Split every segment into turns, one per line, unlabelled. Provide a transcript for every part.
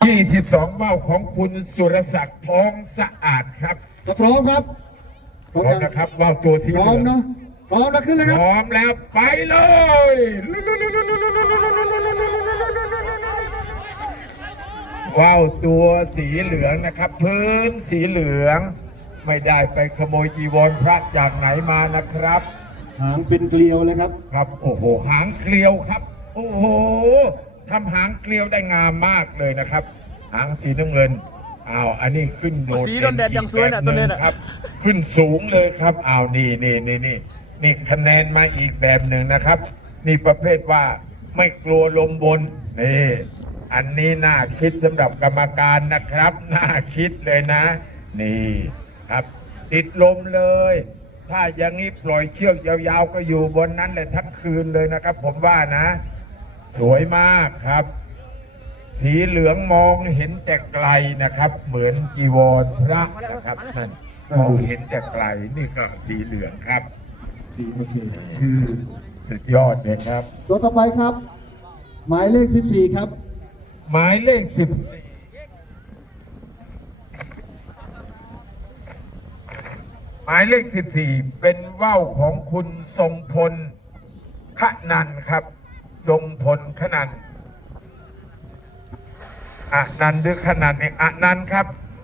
22 ว่าวของคุณสุรศักดิ์ทองสะอาดครับ
พร้อมครับ
พร้อมนะครับว่าวตัวสีเหลือง
พร้อมเนาะพร้อมแล้วขึ้นเลยครับ
พร้อมแล้วไปเลยว่าวตัวสีเหลืองนะครับพื้นสีเหลืองไม่ได้ไปขโมยจีวรพระจากไหนมานะครับ
หางเป็นเกลียวเลยครับ
ครับโอ้โหหางเกลียวครับโอ้โหทำหางเกลียวได้งามมากเลยนะครับหางสีน้ำเงินอันนี้ขึ้นโดดเด่นอีกแบบหนึ่งครับขึ้นสูงเลยครับนี่คะแนนมาอีกแบบหนึ่งนะครับนี่ประเภทว่าไม่กลัวลมบนนี่อันนี้น่าคิดสำหรับกรรมการนะครับน่าคิดเลยนะนี่ครับติดลมเลยถ้าอย่างนี้ปล่อยเชือกยาวๆก็อยู่บนนั้นเลยทั้งคืนเลยนะครับผมว่านะสวยมากครับสีเหลืองมองเห็นแต่ไกลนะครับเหมือนจีวรพระนะครับนั่นมองเห็นแต่ไกลนี่ก็สีเหลืองครับ
สีโอเคคือ
สุดยอดเลยครับ
ตัวต่อไปครับหมายเลข14ครับ
หมายเลข14หมายเลข14เป็นว่าวของคุณทรงพลขนันครับทรงพลขนันนันหรือขนันเองนันครับ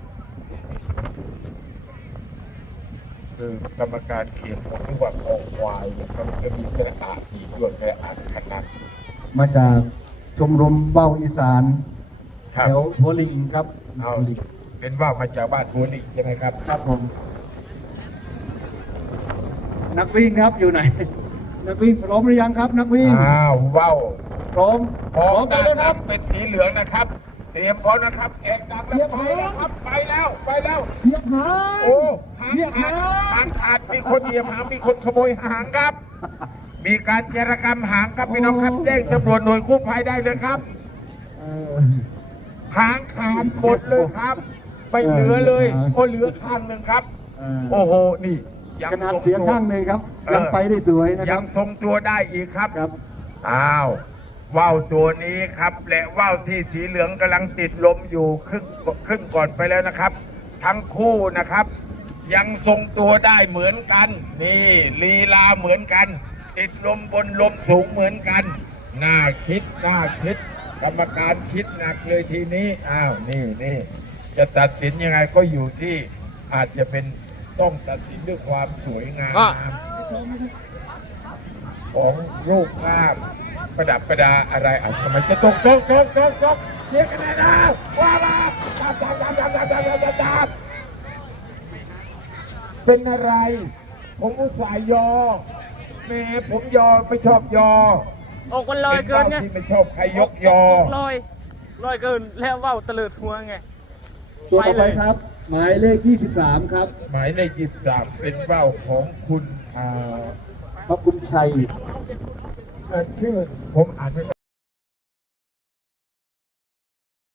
คือกรรมการเขียนผมนึกว่าคอควายนะครับจะมีสระอาอีกด้วยแต่ขนัน
มาจากชมรมเบ้าอีสานแถวหัวลิงครับ
เป็นว่าวมาจากบ้านหัวลิงใช่ไหมครับ
ครับผมนักวิ่งครับอยู่ไหนนักวิ่งพร้อมหรือยังครับนักวิ่ง
ว่าว
พร้อม
ไปเลยครับเป็นสีเหลืองนะครับเตรียมพร้อมนะครับเอกดังแล้วไปแล้วครับไปแล้ว
เหยียบหาง
โอ้หางขาดมีคนเหยียบหางมีคนขโมยหางครับมีการเจรกรรมหางครับพี่น้องครับแจ้งตำรวจหน่วยกู้ภัยได้เลยครับหางขาดหมดเลยครับไม่เหลือเลยเหลือข้างหนึ่งครับโอ้โหนี่
ขนาดเสียข้างเลยครับยังไปได้สวยนะครับ
ยังทรงตัวได้อีกครับว่าวตัวนี้ครับและว่าวที่สีเหลืองกำลังติดลมอยู่ขึ้นก่อนไปแล้วนะครับทั้งคู่นะครับยังทรงตัวได้เหมือนกันนี่ลีลาเหมือนกันติดลมบนลมสูงเหมือนกันน่าคิดกรรมการคิดหนักเลยทีนี้นี่จะตัดสินยังไงก็อยู่ที่อาจจะเป็นต้องตัดสินด้วยความสวยงามของรูปภาพประดับประดาอะไรทำไมจะตกเสียคะแนนแล้วว้าจับเป็นอะไรผมอุตส่าห์ยอแม่ผมยอไม่ชอบยอ
ออกมันลอยเกินไง
ที่ไม่ชอบใครยกยอ
ลอยเกินแล้วว่าวตะเลิดหัวไง
ตัวต่อไปครับหมายเลข23ครับ
หมายเลข23เป็นว่าวของคุณ
พระคุณชัย
ชื่อผมอ่านไม่